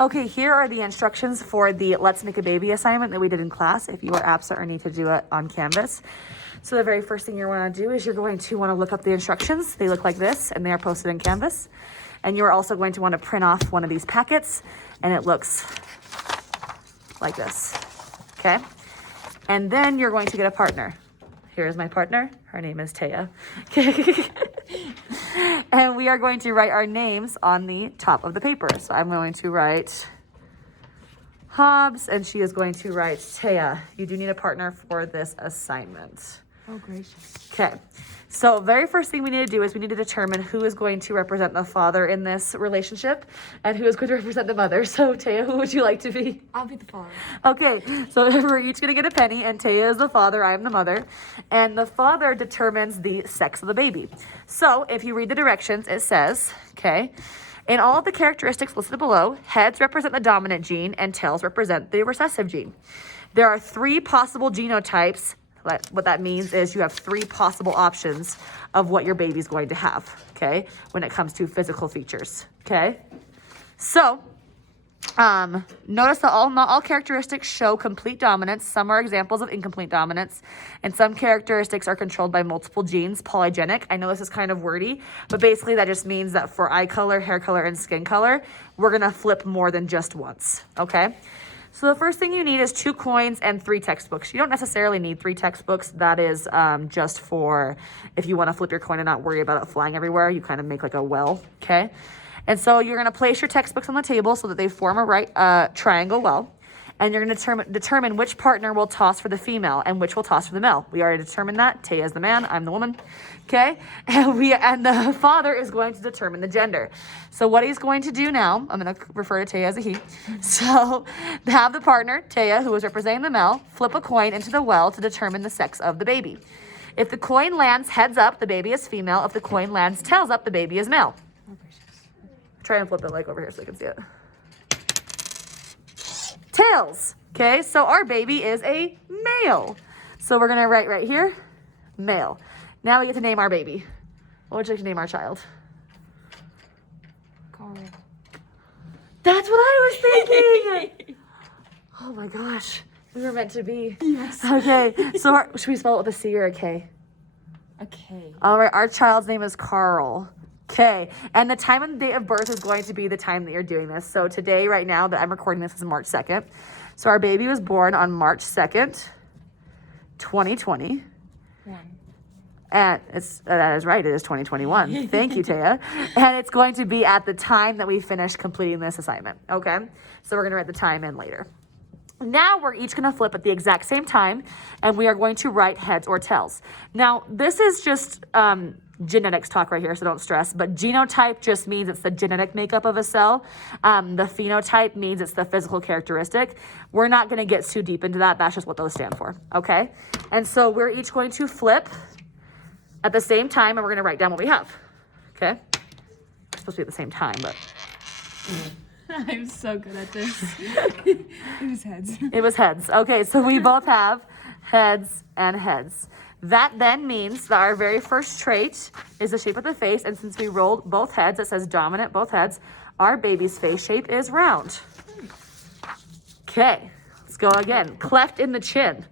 Okay, here are the instructions for the Let's Make a Baby assignment that we did in class if you are absent or need to do it on Canvas. So the very first thing you want to do is you're going to want to look up the instructions. They look like this and they are posted in Canvas. And you're also going to want to print off one of these packets and it looks like this, okay? And then you're going to get a partner. Here's my partner. Her name is Taya. And we are going to write our names on the top of the paper. So I'm going to write Hobbs, and she is going to write Taya. You do need a partner for this assignment. Oh, gracious. Okay. So very first thing we need to do is we need to determine who is going to represent the father in this relationship and who is going to represent the mother. So Taya, who would you like to be? I'll be the father. Okay, so we're each going to get a penny, and Taya is the father, I am the mother, and the father determines the sex of the baby. So if you read the directions, it says, okay, in all of the characteristics listed below, heads represent the dominant gene and tails represent the recessive gene. There are 3 possible genotypes. What that means is you have 3 possible options of what your baby's going to have, okay, when it comes to physical features, okay? So, notice that not all characteristics show complete dominance. Some are examples of incomplete dominance, and some characteristics are controlled by multiple genes, polygenic. I know this is kind of wordy, but basically that just means that for eye color, hair color, and skin color, we're gonna flip more than just once, okay? So the first thing you need is 2 coins and 3 textbooks. You don't necessarily need 3 textbooks. That is just for if you want to flip your coin and not worry about it flying everywhere. You kind of make like a well, okay? And so you're going to place your textbooks on the table so that they form a right triangle well. And you're going to determine which partner will toss for the female and which will toss for the male. We already determined that. Taya is the man, I'm the woman, okay? And the father is going to determine the gender. So what he's going to do now, I'm going to refer to Taya as a he. So have the partner, Taya, who is representing the male, flip a coin into the well to determine the sex of the baby. If the coin lands heads up, the baby is female. If the coin lands tails up, the baby is male. Try and flip it like over here so you can see it. Tails. Okay, so our baby is a male. So we're gonna write right here, male. Now we get to name our baby. What would you like to name our child? Carl. That's what I was thinking. Oh my gosh, we were meant to be. Yes. Okay, so should we spell it with a C or a K? A K. All right, our child's name is Carl. Okay, and the time and date of birth is going to be the time that you're doing this. So today, right now, that I'm recording this is March 2nd. So our baby was born on March 2nd, 2020. And that is right, it is 2021. Thank you, Taya. And it's going to be at the time that we finish completing this assignment, okay? So we're gonna write the time in later. Now we're each gonna flip at the exact same time, and we are going to write heads or tails. Now, this is just genetics talk right here, so don't stress, but genotype just means it's the genetic makeup of a cell. The phenotype means it's the physical characteristic. We're not gonna get too deep into that. That's just what those stand for, okay? And so we're each going to flip at the same time, and we're gonna write down what we have, okay? It's supposed to be at the same time, but. I'm so good at this. It was heads. It was heads. Okay, so we both have heads and heads. That then means that our very first trait is the shape of the face, and since we rolled both heads, it says dominant, both heads, our baby's face shape is round. Okay, let's go again. Cleft in the chin.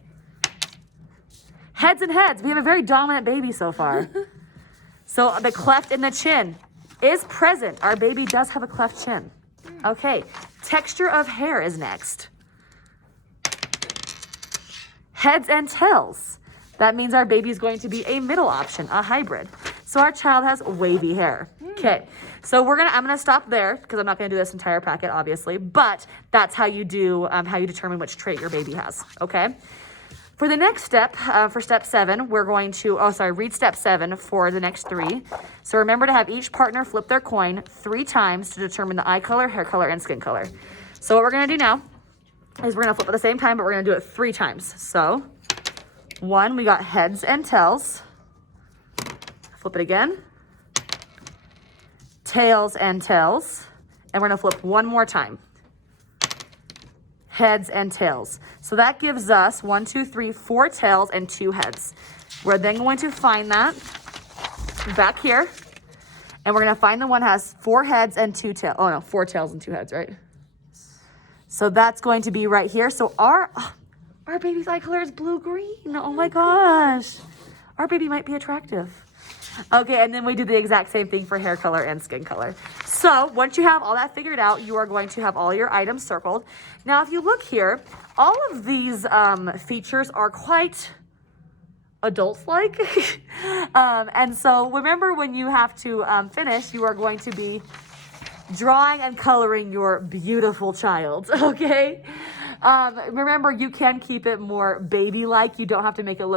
Heads and heads. We have a very dominant baby so far. So the cleft in the chin is present. Our baby does have a cleft chin. Okay, texture of hair is next. Heads and tails. That means our baby is going to be a middle option, a hybrid. So our child has wavy hair. Okay, so I'm gonna stop there because I'm not gonna do this entire packet, obviously, but that's how you do, how you determine which trait your baby has, okay? For the next step, for step 7, we're going to, read step 7 for the next 3. So remember to have each partner flip their coin 3 times to determine the eye color, hair color, and skin color. So what we're gonna do now is we're gonna flip at the same time, but we're gonna do it 3 times. So 1, we got heads and tails. Flip it again. Tails and tails. And we're gonna flip 1 more time. Heads and tails. So that gives us 1, 2, 3, 4 tails and 2 heads. We're then going to find that back here. And we're gonna find the one that has 4 heads and 2 tails. Oh no, 4 tails and 2 heads, right? So that's going to be right here. So our baby's eye color is blue-green. Oh my gosh. Our baby might be attractive. Okay, and then we do the exact same thing for hair color and skin color. So once you have all that figured out, you are going to have all your items circled. Now, if you look here, all of these features are quite adult-like. And so remember, when you have to finish, you are going to be drawing and coloring your beautiful child, okay? Remember, you can keep it more baby-like. You don't have to make it look